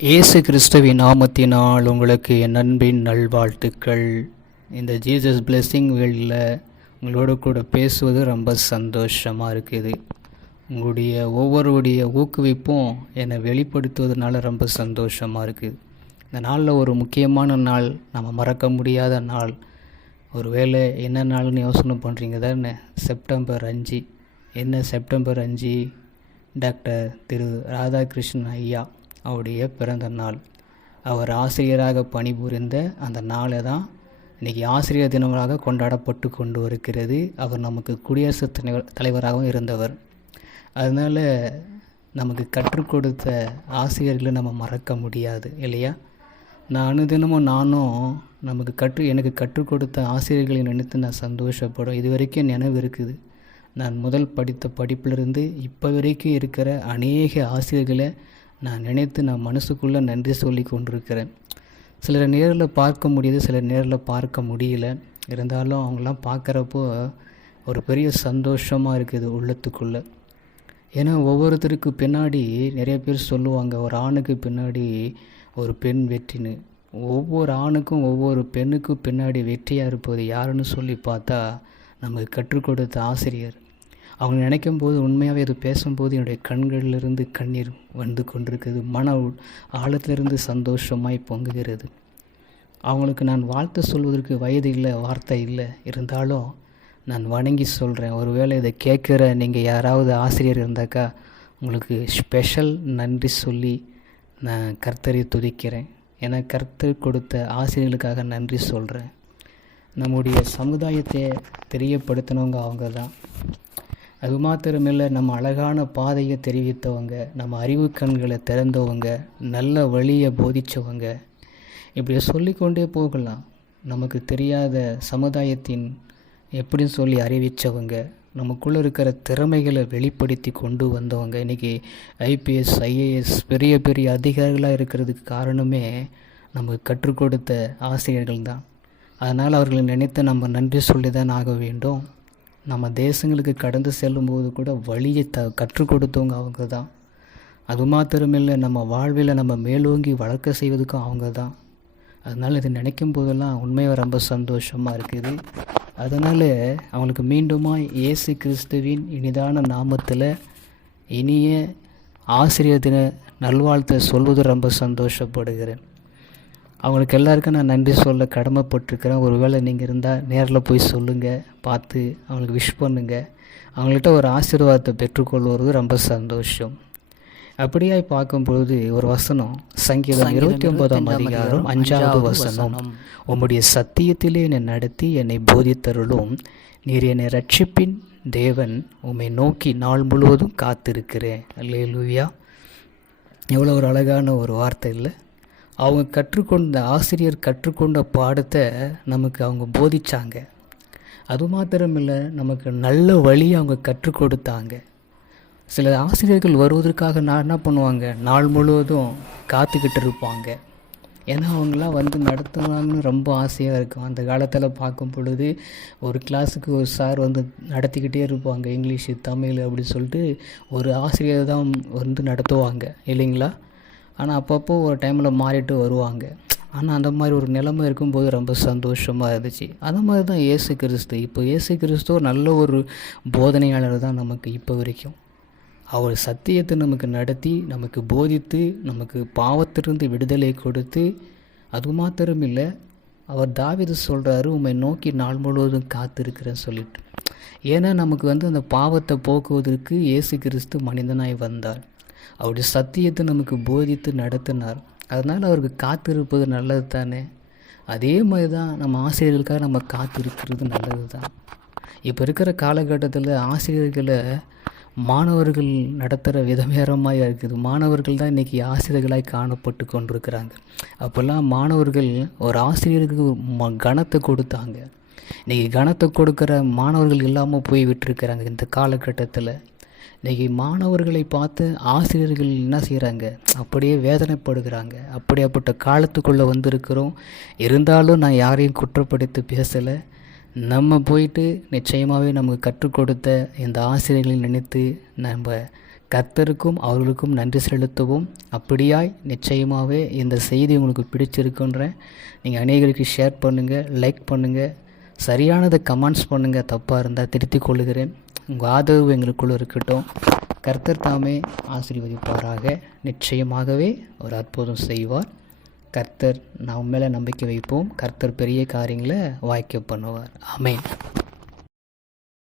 இயேசு கிறிஸ்துவின் நாமத்தினால் உங்களுக்கு என் அன்பின் நல்வாழ்த்துக்கள். இந்த ஜீசஸ் பிளெஸ்ஸிங் வேல்டில் உங்களோட கூட பேசுவது ரொம்ப சந்தோஷமாக இருக்குது. உங்களுடைய ஒவ்வொருடைய ஊக்குவிப்பும் என்னை வெளிப்படுத்துவதனால ரொம்ப சந்தோஷமாக இருக்குது. இந்த நாளில் ஒரு முக்கியமான நாள் நம்ம மறக்க முடியாத நாள். ஒரு வேளை என்ன நாள்னு யோசனை பண்ணுறீங்க தானே? செப்டம்பர் அஞ்சு. என்ன செப்டம்பர் அஞ்சு? டாக்டர் திரு ராதாகிருஷ்ணன் ஐயா. அவருடைய பிறந்த நாள். அவர் ஆசிரியராக பணிபுரிந்த அந்த நாளை தான் இன்றைக்கி ஆசிரியர் தினமாக கொண்டாடப்பட்டு கொண்டு இருக்கிறது. அவர் நமக்கு குடியரசுத் தலைவர் தலைவராகவும் இருந்தவர். அதனால் நமக்கு கற்றுக் கொடுத்த ஆசிரியர்களை நம்ம மறக்க முடியாது இல்லையா? நான் அனுதினமும் நானும் நமக்கு கற்று எனக்கு கற்றுக் கொடுத்த ஆசிரியர்களை நினைத்து நான் சந்தோஷப்படும் இது வரைக்கும் நினைவு இருக்குது. நான் முதல் படித்த படிப்பிலிருந்து இப்போ வரைக்கும் இருக்கிற அநேக ஆசிரியர்களை நான் நினைத்து நான் மனசுக்குள்ளே நன்றி சொல்லி கொண்டிருக்கிறேன். சிலர் நேரில் பார்க்க முடியுது சிலர் நேரில் பார்க்க முடியல. இருந்தாலும் அவங்களாம் பார்க்குறப்போ ஒரு பெரிய சந்தோஷமாக இருக்குது உள்ளத்துக்குள்ளே. ஏன்னா ஒவ்வொருத்தருக்கு பின்னாடி நிறைய பேர் சொல்லுவாங்க ஒரு ஆணுக்கு பின்னாடி ஒரு பெண் வெற்றின்னு. ஒவ்வொரு ஆணுக்கும் ஒவ்வொரு பெண்ணுக்கும் பின்னாடி வெற்றியாக இருப்பது யாருன்னு சொல்லி பார்த்தா நமக்கு கற்றுக் கொடுத்த ஆசிரியர். அவங்க நினைக்கும் போது உண்மையாகவே அது பேசும்போது என்னுடைய கண்களிலிருந்து கண்ணீர் வந்து கொண்டிருக்குது. மன ஆழத்திலிருந்து சந்தோஷமாய் பொங்குகிறது. அவங்களுக்கு நான் வாழ்த்து சொல்வதற்கு வயது இல்லை வார்த்தை இல்லை. இருந்தாலும் நான் வணங்கி சொல்கிறேன் ஒருவேளை இதை கேட்குற நீங்கள் யாராவது ஆசிரியர் இருந்தாக்கா உங்களுக்கு ஸ்பெஷல் நன்றி சொல்லி நான் கர்த்தரை துதிக்கிறேன். ஏன்னா கர்த்தர் கொடுத்த ஆசிரியர்களுக்காக நன்றி சொல்கிறேன் நம்முடைய சமுதாயத்தை தெரியப்படுத்தினவங்க அவங்க தான் அது மாத்திரமில்லை நம்ம அழகான பாதையை தெரிவித்தவங்க நம்ம அறிவு கண்களை திறந்தவங்க நல்ல வழியை போதித்தவங்க இப்படி சொல்லிக்கொண்டே போகலாம். நமக்கு தெரியாத சமுதாயத்தின் எப்படின்னு சொல்லி அறிவித்தவங்க நமக்குள்ளே இருக்கிற திறமைகளை வெளிப்படுத்தி கொண்டு வந்தவங்க. இன்றைக்கி ஐபிஎஸ் ஐஏஎஸ் பெரிய பெரிய அதிகாரிகளாக இருக்கிறதுக்கு காரணமே நமக்கு கற்றுக் கொடுத்த ஆசிரியர்கள் தான் அதனால் அவர்களை நினைத்து நம்ம நன்றி சொல்லி தான் ஆக வேண்டும். நம்ம தேசங்களுக்கு கடந்து செல்லும்போது கூட வழியை த கற்றுக் கொடுத்தவங்க அவங்க தான். அது மாத்திரமில்லை நம்ம வாழ்வில் நம்ம மேலோங்கி வளர்க்க செய்வதுக்கும் அவங்க தான். அதனால் இதை நினைக்கும் போதெல்லாம் உண்மையாக ரொம்ப சந்தோஷமாக இருக்குது. அதனால் அவங்களுக்கு மீண்டுமா இயேசு கிறிஸ்துவின் இனிதான நாமத்தில் இனிய ஆசிரியர் தின நல்வாழ்த்தை சொல்வது ரொம்ப சந்தோஷப்படுகிறேன். அவங்களுக்கு எல்லாருக்கும் நான் நன்றி சொல்ல கடமைப்பட்டிருக்கிறேன். ஒருவேளை நீங்கள் இருந்தால் நேரில் போய் சொல்லுங்கள் பார்த்து அவங்களுக்கு விஷ் பண்ணுங்கள் அவங்கள்ட்ட ஒரு ஆசீர்வாதத்தை பெற்றுக்கொள்வது ரொம்ப சந்தோஷம். அப்படியாய் பார்க்கும்பொழுது ஒரு வசனம் சங்கீதம் இருபத்தி ஒன்பதாம் அதிகாரம் அஞ்சாவது வசனம். உம்முடைய சத்தியத்திலே என்னை நடத்தி என்னை போதித்தருளும். நீர் என்னை ரட்சிப்பின் தேவன். உம்மை நோக்கி நாள் முழுவதும் காத்திருக்கிறேன். அல்லேலூயா. எவ்வளோ ஒரு அழகான ஒரு வார்த்தை இல்லை. அவங்க கற்றுக்கொண்ட ஆசிரியர் கற்றுக்கொண்ட பாடத்தை நமக்கு அவங்க போதிச்சாங்க. அது மாத்திரமில்லை நமக்கு நல்ல வழியை அவங்க கற்றுக் கொடுத்தாங்க சில ஆசிரியர்கள் வருவதற்காக நான் என்ன பண்ணுவாங்க? நாள் முழுவதும் காத்துக்கிட்டு இருப்பாங்க. ஏன்னா அவங்களாம் வந்து நடத்துவாங்கன்னு ரொம்ப ஆசையாக இருக்கும். அந்த காலத்தில் பார்க்கும் பொழுது ஒரு கிளாஸுக்கு ஒரு சார் வந்து நடத்திக்கிட்டே இருப்பாங்க. இங்கிலீஷு தமிழ் அப்படி சொல்லிட்டு ஒரு ஆசிரியர் தான் வந்து நடத்துவாங்க. இல்லைங்களா? ஆனால் அப்பப்போ ஒரு டைமில் மாறிட்டு வருவாங்க. ஆனால் அந்த மாதிரி ஒரு நிலைமை இருக்கும்போது ரொம்ப சந்தோஷமாக இருந்துச்சு. அந்த மாதிரி தான் இயேசு கிறிஸ்து. இப்போ இயேசு கிறிஸ்து நல்ல ஒரு போதனையாளர் தான் நமக்கு இப்போ வரைக்கும். அவர் சத்தியத்தை நமக்கு நடத்தி நமக்கு போதித்து நமக்கு பாவத்திலிருந்து விடுதலை கொடுத்து அது மாத்திரம் இல்லை அவர் தாவிது சொல்கிறாரு உண்மை நோக்கி நாள் முழுவதும் காத்திருக்கிறேன்னு சொல்லிட்டு. ஏன்னா நமக்கு வந்து அந்த பாவத்தை போக்குவதற்கு இயேசு கிறிஸ்து மனிதனாய் வந்தார். அவருடைய சத்தியத்தை நமக்கு போதித்து நடத்தினார். அதனால் அவருக்கு காத்திருப்பது நல்லது தானே அதே மாதிரி தான் நம்ம ஆசிரியர்களுக்காக நம்ம காத்திருக்கிறது நல்லது தான் இப்போ இருக்கிற காலகட்டத்தில் ஆசிரியர்களை மாணவர்கள் நடத்துகிற விதம் வேறமாக இருக்குது. மாணவர்கள் தான் இன்றைக்கி ஆசிரியர்களாய் காணப்பட்டு கொண்டிருக்கிறாங்க. அப்போல்லாம் மாணவர்கள் ஒரு ஆசிரியருக்கு ம கணத்தை கொடுத்தாங்க. இன்றைக்கி கணத்தை கொடுக்குற மாணவர்கள் இல்லாமல் போய் விட்டுருக்கிறாங்க இந்த காலகட்டத்தில். இன்றைக்கி மாணவர்களை பார்த்து ஆசிரியர்கள் என்ன செய்கிறாங்க அப்படியே வேதனைப்படுகிறாங்க. அப்படியாப்பட்ட காலத்துக்குள்ளே வந்திருக்கிறோம். இருந்தாலும் நான் யாரையும் குற்றப்படுத்தி பேசலை. நம்ம போயிட்டு நிச்சயமாகவே நமக்கு கற்றுக் கொடுத்த இந்த ஆசிரியர்களை நினைத்து நம்ம கர்த்தருக்கும் அவர்களுக்கும் நன்றி செலுத்துவோம். அப்படியாய் நிச்சயமாகவே இந்த செய்தி உங்களுக்கு பிடிச்சிருக்குன்றேன் நீங்கள் அநேகருக்கு ஷேர் பண்ணுங்கள் லைக் பண்ணுங்கள் சரியானதை கமெண்ட்ஸ் பண்ணுங்கள் தப்பாக இருந்தால் திருத்திக் கொள்கிறேன். உங்கள் ஆதரவு எங்களுக்குள்ளே இருக்கட்டும். கர்த்தர் தாமே ஆசீர்வதிப்பாராக. நிச்சயமாகவே ஒரு அற்புதம் செய்வார். கர்த்தர் நாம் மேலே நம்பிக்கை வைப்போம். கர்த்தர் பெரிய காரியங்களை வாய்க்க பண்ணுவார். அமேன்